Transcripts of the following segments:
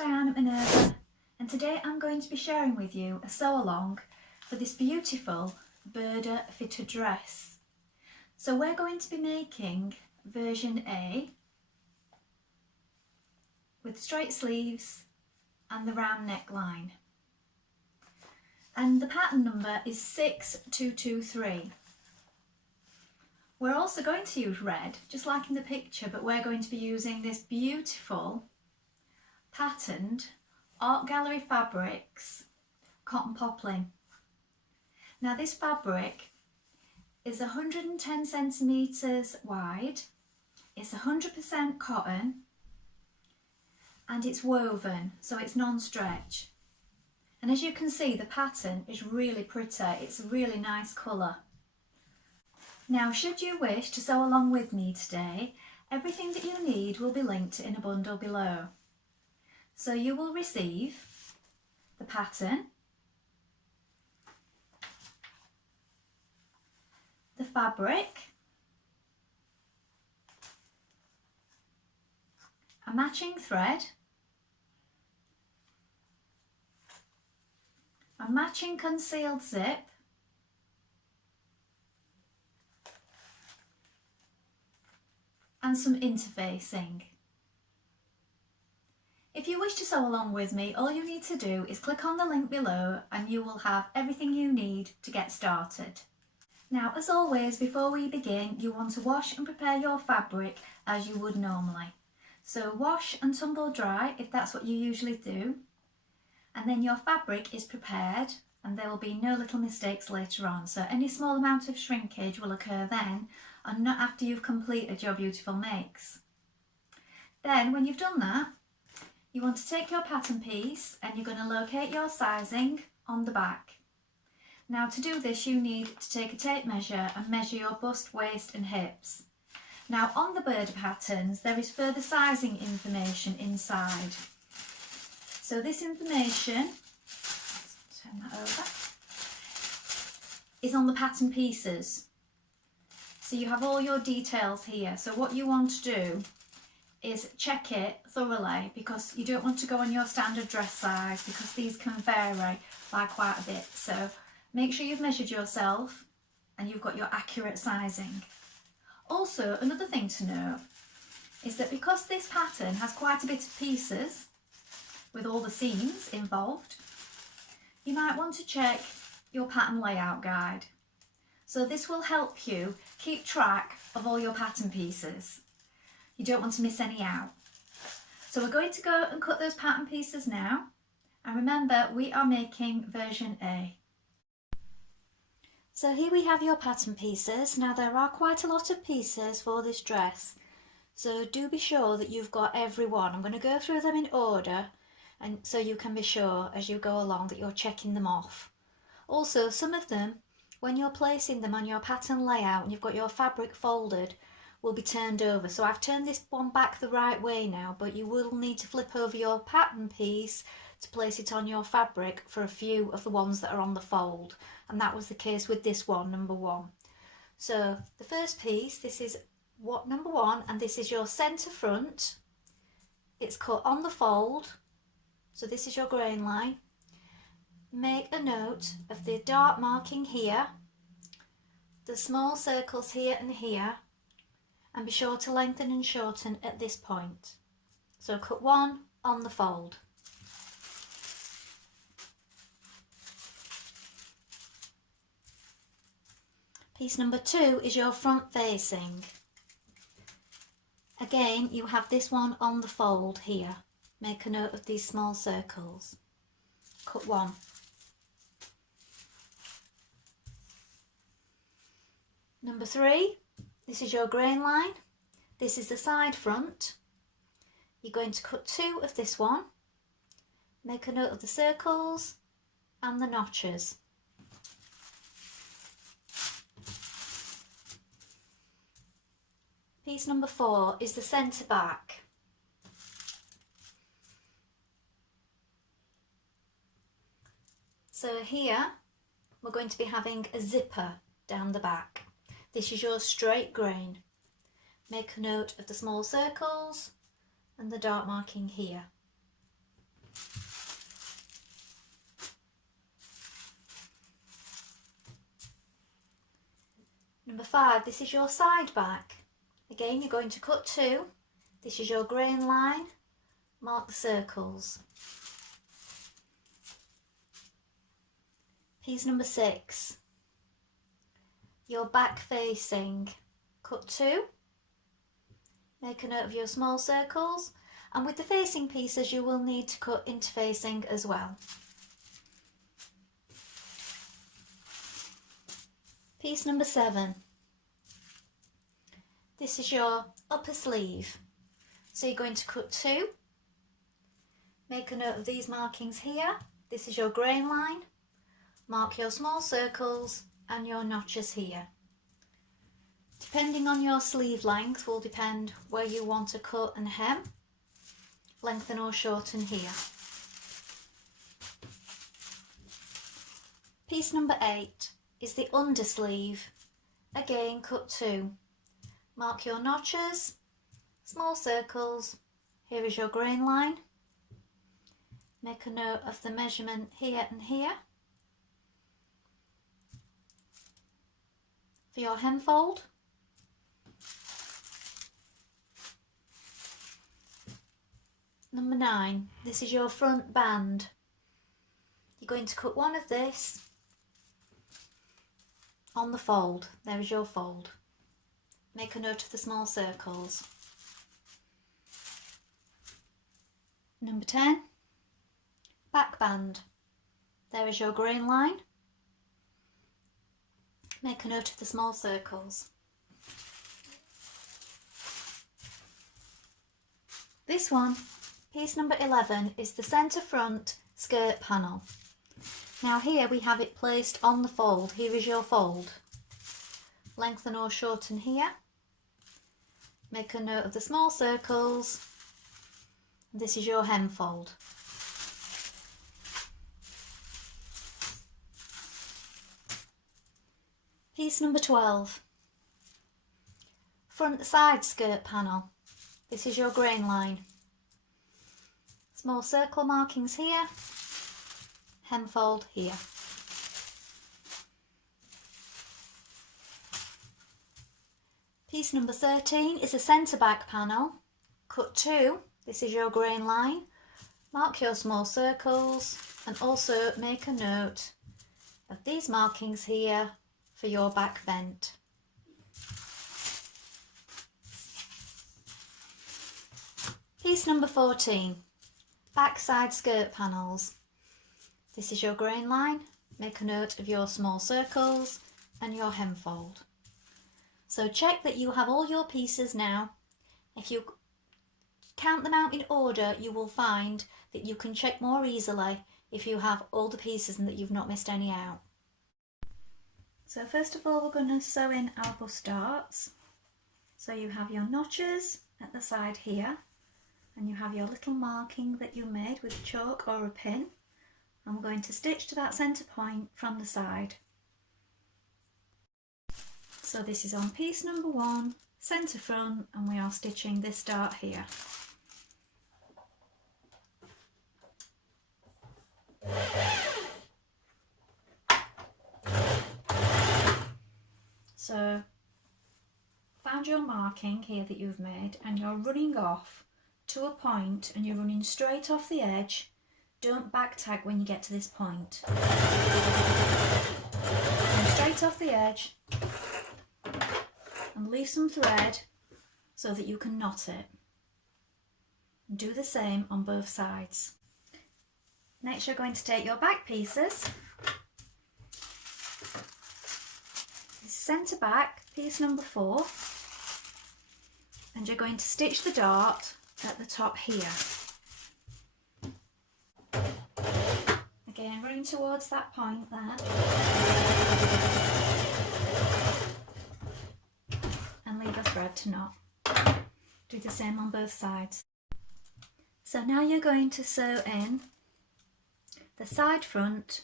Dianne at Minerva, and today I'm going to be sharing with you a sew along for this beautiful Burda fitted dress. So we're going to be making version A with straight sleeves and the round neckline. And the pattern number is 6223. We're also going to use red, just like in the picture, but we're going to be using this beautiful patterned Art Gallery Fabrics Cotton Poplin. Now this fabric is 110 centimetres wide, it's 100% cotton and it's woven, so it's non-stretch. And as you can see, the pattern is really pretty, it's a really nice colour. Now should you wish to sew along with me today, everything that you need will be linked in a bundle below. So you will receive the pattern, the fabric, a matching thread, a matching concealed zip, and some interfacing. If you wish to sew along with me, all you need to do is click on the link below and you will have everything you need to get started. Now, as always, before we begin, you want to wash and prepare your fabric as you would normally. So wash and tumble dry if that's what you usually do. And then your fabric is prepared and there will be no little mistakes later on. So any small amount of shrinkage will occur then and not after you've completed your beautiful makes. Then when you've done that, you want to take your pattern piece and you're going to locate your sizing on the back. Now to do this you need to take a tape measure and measure your bust, waist and hips. Now on the Burda patterns there is further sizing information inside. So this information, turn that over, is on the pattern pieces. So you have all your details here. So what you want to do is check it thoroughly because you don't want to go on your standard dress size because these can vary by quite a bit. So make sure you've measured yourself and you've got your accurate sizing. Also, another thing to note is that because this pattern has quite a bit of pieces with all the seams involved, you might want to check your pattern layout guide. So this will help you keep track of all your pattern pieces. You don't want to miss any out. So we're going to go and cut those pattern pieces now. And remember, we are making version A. So here we have your pattern pieces. Now there are quite a lot of pieces for this dress. So do be sure that you've got every one. I'm going to go through them in order and so you can be sure as you go along that you're checking them off. Also, some of them, when you're placing them on your pattern layout and you've got your fabric folded, will be turned over. So I've turned this one back the right way now, but you will need to flip over your pattern piece to place it on your fabric for a few of the ones that are on the fold. And that was the case with this one, number one. So the first piece, this is what number one, and this is your centre front. It's cut on the fold. So this is your grain line. Make a note of the dark marking here, the small circles here and here, and be sure to lengthen and shorten at this point. So cut one on the fold. Piece number two is your front facing. Again, you have this one on the fold here. Make a note of these small circles. Cut one. Number three, this is your grain line. This is the side front. You're going to cut two of this one. Make a note of the circles and the notches. Piece number four is the centre back. So here we're going to be having a zipper down the back. This is your straight grain. Make a note of the small circles and the dark marking here. Number 5, this is your side back. Again, you're going to cut 2. This is your grain line. Mark the circles. Piece number 6, your back facing. Cut 2. Make a note of your small circles, and with the facing pieces you will need to cut interfacing as well. Piece number 7. This is your upper sleeve. So you're going to cut 2. Make a note of these markings here. This is your grain line. Mark your small circles and your notches here. Depending on your sleeve length will depend where you want to cut and hem. Lengthen or shorten here. Piece number 8 is the undersleeve. Again, cut 2. Mark your notches, small circles. Here is your grain line. Make a note of the measurement here and here. For your hem fold. Number 9, this is your front band. You're going to cut one of this on the fold. There is your fold. Make a note of the small circles. Number 10, back band. There is your grain line. Make a note of the small circles. This one, piece number 11, is the centre front skirt panel. Now here we have it placed on the fold. Here is your fold. Lengthen or shorten here. Make a note of the small circles. This is your hem fold. Piece number 12, front side skirt panel. This is your grain line. Small circle markings here, hem fold here. Piece number 13 is a centre back panel. Cut 2, this is your grain line. Mark your small circles and also make a note of these markings here for your back vent. Piece number 14, back side skirt panels. This is your grain line. Make a note of your small circles and your hem fold. So check that you have all your pieces now. If you count them out in order, you will find that you can check more easily if you have all the pieces and that you've not missed any out. So first of all, we're going to sew in our bust darts. So you have your notches at the side here, and you have your little marking that you made with chalk or a pin, and we're going to stitch to that centre point from the side. So this is on piece number 1, centre front, and we are stitching this dart here. So find your marking here that you've made, and you're running off to a point and you're running straight off the edge. Don't back tag when you get to this point. Run straight off the edge and leave some thread so that you can knot it. And do the same on both sides. Next you're going to take your back pieces. Centre back, piece number 4, and you're going to stitch the dart at the top here. Again, running towards that point there. And leave a thread to knot. Do the same on both sides. So now you're going to sew in the side front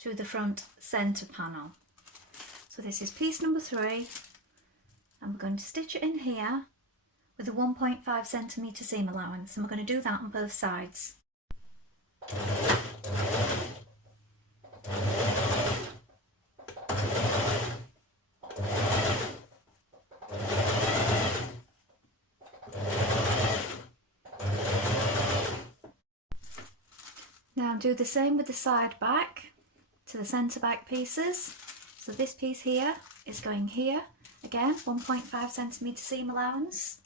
to the front centre panel. So this is piece number 3, and we're going to stitch it in here with a 1.5 centimetre seam allowance, and we're going to do that on both sides. Now do the same with the side back to the centre back pieces. So this piece here is going here, again 1.5 centimetre seam allowance.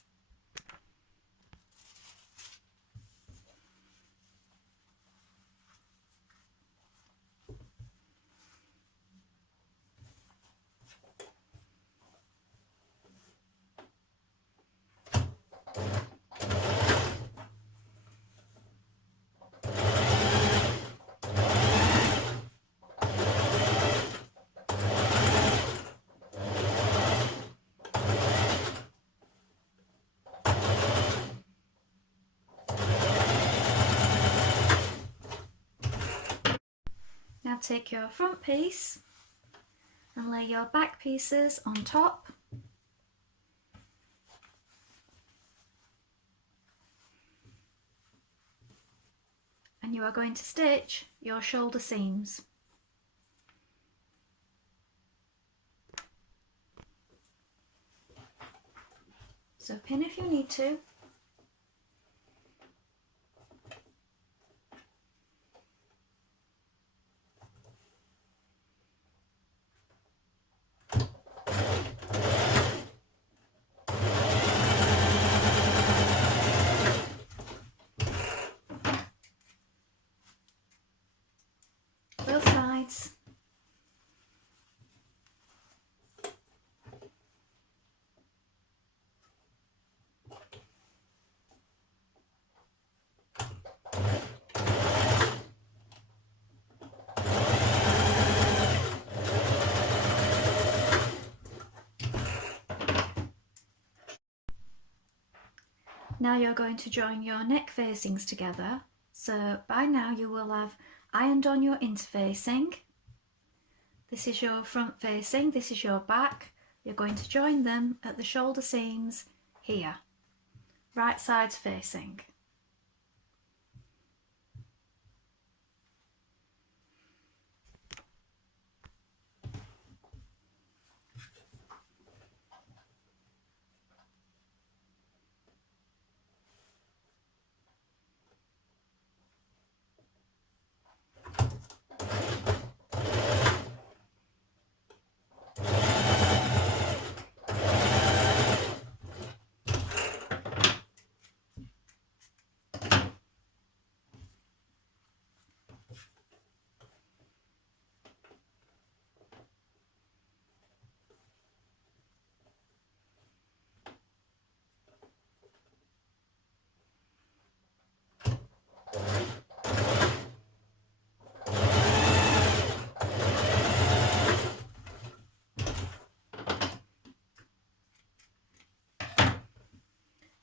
Now take your front piece and lay your back pieces on top. And you are going to stitch your shoulder seams. So pin if you need to. Both sides. Now you're going to join your neck facings together. So by now you will have ironed on your interfacing. This is your front facing, this is your back. You're going to join them at the shoulder seams here, right sides facing.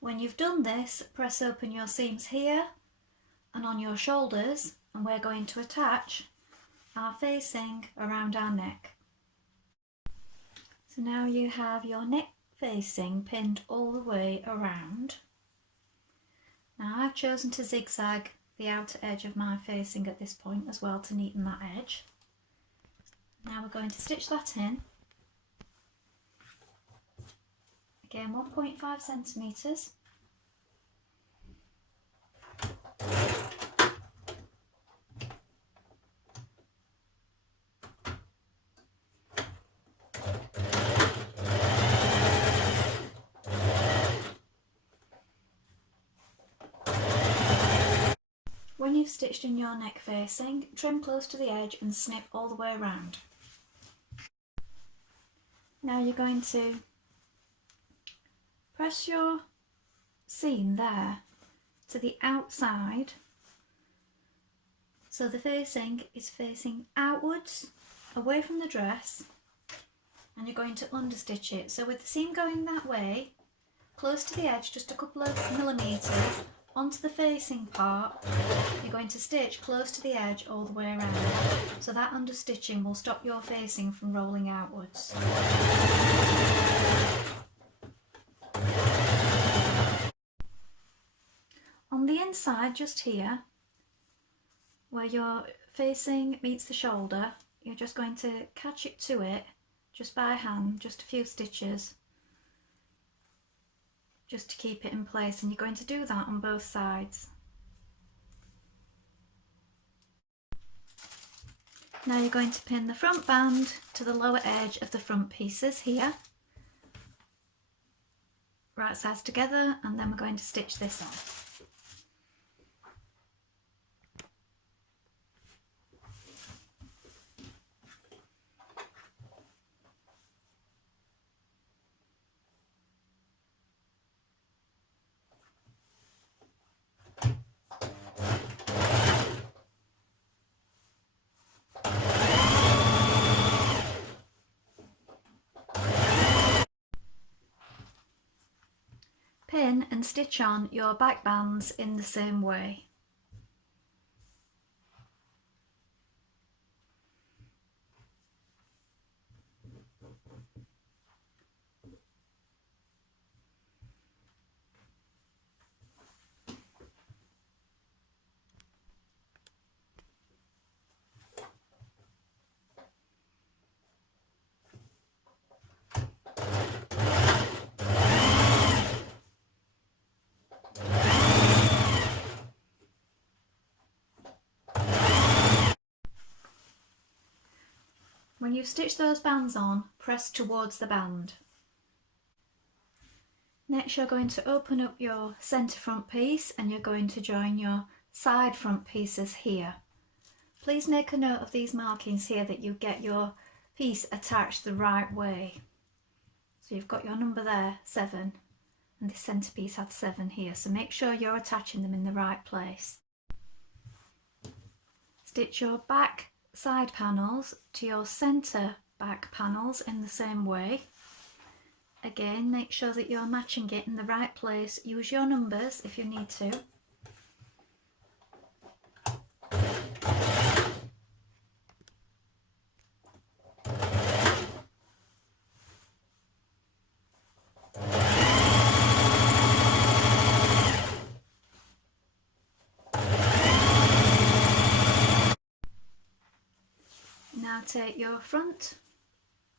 When you've done this, press open your seams here and on your shoulders, and we're going to attach our facing around our neck. So now you have your neck facing pinned all the way around. Now I've chosen to zigzag the outer edge of my facing at this point as well to neaten that edge. Now we're going to stitch that in. Again 1.5 centimetres. When you've stitched in your neck facing, trim close to the edge and snip all the way around. Now you're going to press your seam there to the outside, so the facing is facing outwards away from the dress, and you're going to understitch it. So with the seam going that way, close to the edge, just a couple of millimetres onto the facing part, you're going to stitch close to the edge all the way around. So that understitching will stop your facing from rolling outwards. On the inside, just here, where your facing meets the shoulder, you're just going to catch it to it just by hand, just a few stitches, just to keep it in place, and you're going to do that on both sides. Now you're going to pin the front band to the lower edge of the front pieces here, right sides together, and then we're going to stitch this on. Pin and stitch on your back bands in the same way. When you stitch those bands on, press towards the band. Next you're going to open up your centre front piece and you're going to join your side front pieces here. Please make a note of these markings here that you get your piece attached the right way. So you've got your number there, 7, and this centre piece had 7 here, so make sure you're attaching them in the right place. Stitch your back side panels to your centre back panels in the same way. Again, make sure that you're matching it in the right place. Use your numbers if you need to. Now take your front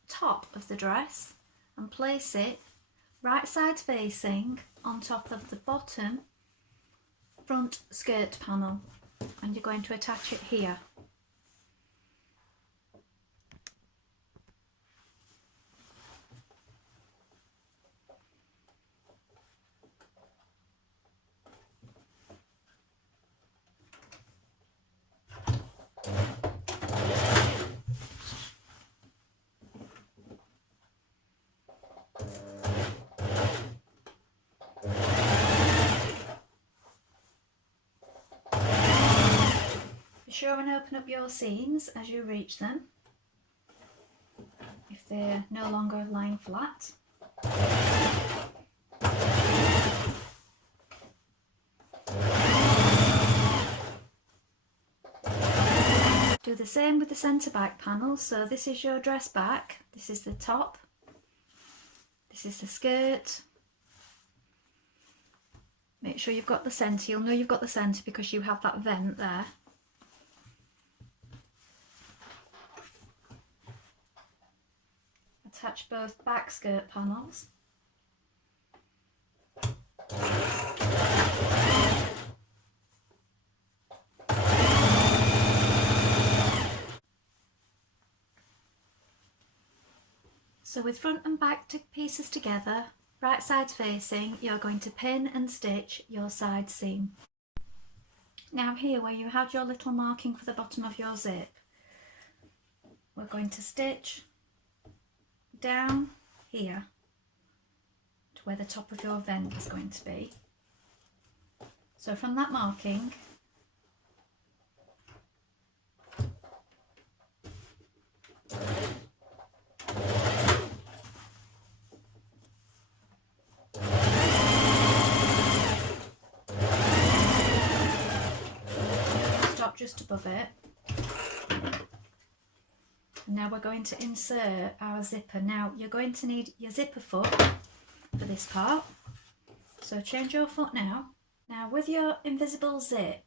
top of the dress and place it right side facing on top of the bottom front skirt panel, and you're going to attach it here. Be sure and open up your seams as you reach them, if they're no longer lying flat. Do the same with the centre back panel. So this is your dress back, this is the top, this is the skirt. Make sure you've got the centre, you'll know you've got the centre because you have that vent there. Attach both back skirt panels. So with front and back pieces together, right sides facing, you're going to pin and stitch your side seam. Now here where you had your little marking for the bottom of your zip, we're going to stitch down here to where the top of your vent is going to be. So from that marking, stop just above it. Now we're going to insert our zipper. Now you're going to need your zipper foot for this part, so change your foot now. Now with your invisible zip,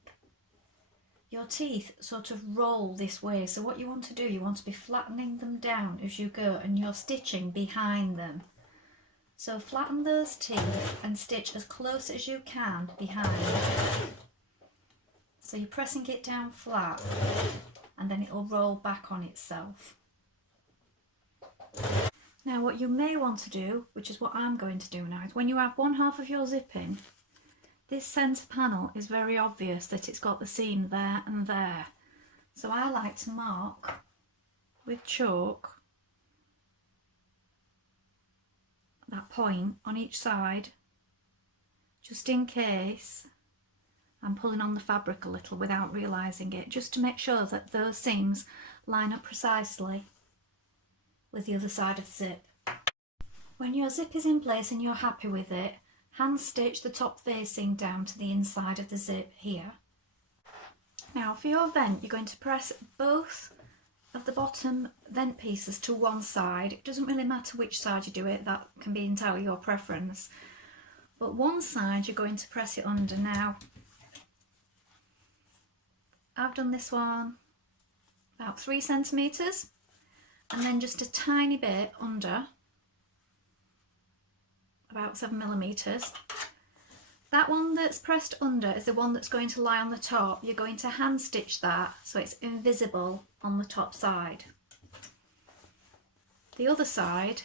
your teeth sort of roll this way. So what you want to do, you want to be flattening them down as you go, and you're stitching behind them. So flatten those teeth and stitch as close as you can behind. So you're pressing it down flat and then it'll roll back on itself. Now what you may want to do, which is what I'm going to do now, is when you have one half of your zip in, this centre panel is very obvious that it's got the seam there and there. So I like to mark with chalk that point on each side, just in case I'm pulling on the fabric a little without realising it, just to make sure that those seams line up precisely with the other side of the zip. When your zip is in place and you're happy with it, hand stitch the top facing down to the inside of the zip here. Now for your vent, you're going to press both of the bottom vent pieces to one side. It doesn't really matter which side you do it, that can be entirely your preference. But one side you're going to press it under. Now I've done this one about 3 centimetres and then just a tiny bit under, about 7 millimetres. That one that's pressed under is the one that's going to lie on the top. You're going to hand stitch that so it's invisible on the top side. The other side,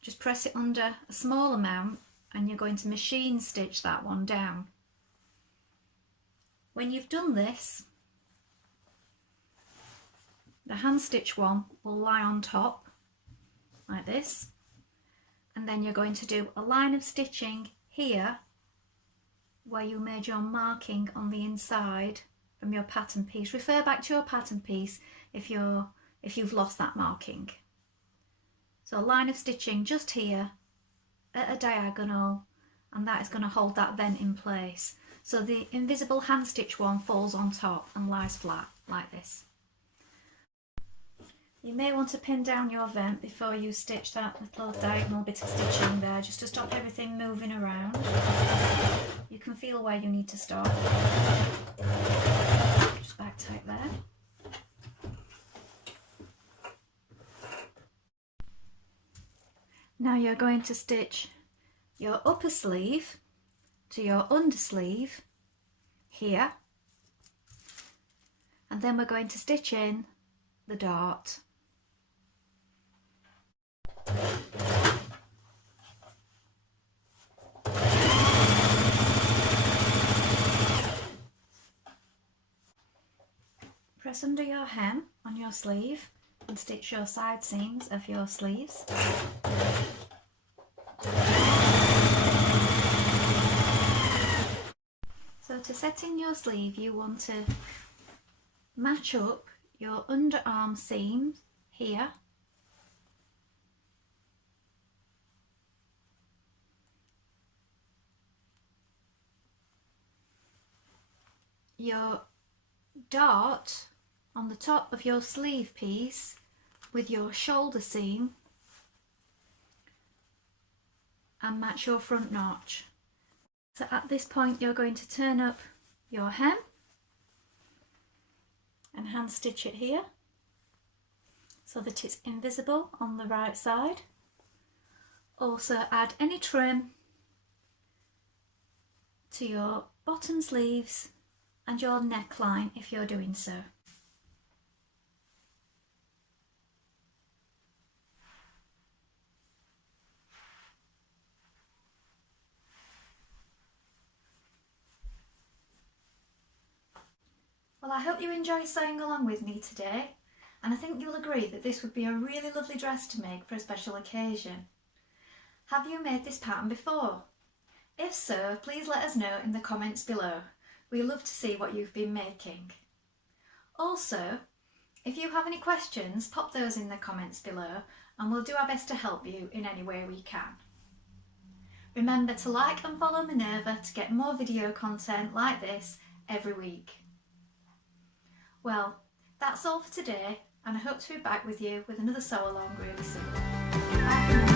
just press it under a small amount and you're going to machine stitch that one down. When you've done this, the hand stitch one will lie on top like this, and then you're going to do a line of stitching here where you made your marking on the inside from your pattern piece. Refer back to your pattern piece if you've lost that marking. So a line of stitching just here at a diagonal, and that is going to hold that vent in place. So the invisible hand stitch one falls on top and lies flat like this. You may want to pin down your vent before you stitch that little diagonal bit of stitching there, just to stop everything moving around. You can feel where you need to stop. Just back tight there. Now you're going to stitch your upper sleeve to your undersleeve here, and then we're going to stitch in the dart. Press under your hem on your sleeve and stitch your side seams of your sleeves. So to set in your sleeve, you want to match up your underarm seam here your dart on the top of your sleeve piece with your shoulder seam and match your front notch. So at this point you're going to turn up your hem and hand stitch it here so that it's invisible on the right side. Also add any trim to your bottom sleeves and your neckline if you're doing so. Well, I hope you enjoy sewing along with me today, and I think you'll agree that this would be a really lovely dress to make for a special occasion. Have you made this pattern before? If so, please let us know in the comments below. We love to see what you've been making. Also, if you have any questions, pop those in the comments below and we'll do our best to help you in any way we can. Remember to like and follow Minerva to get more video content like this every week. Well, that's all for today, and I hope to be back with you with another sew along really soon. Bye for now.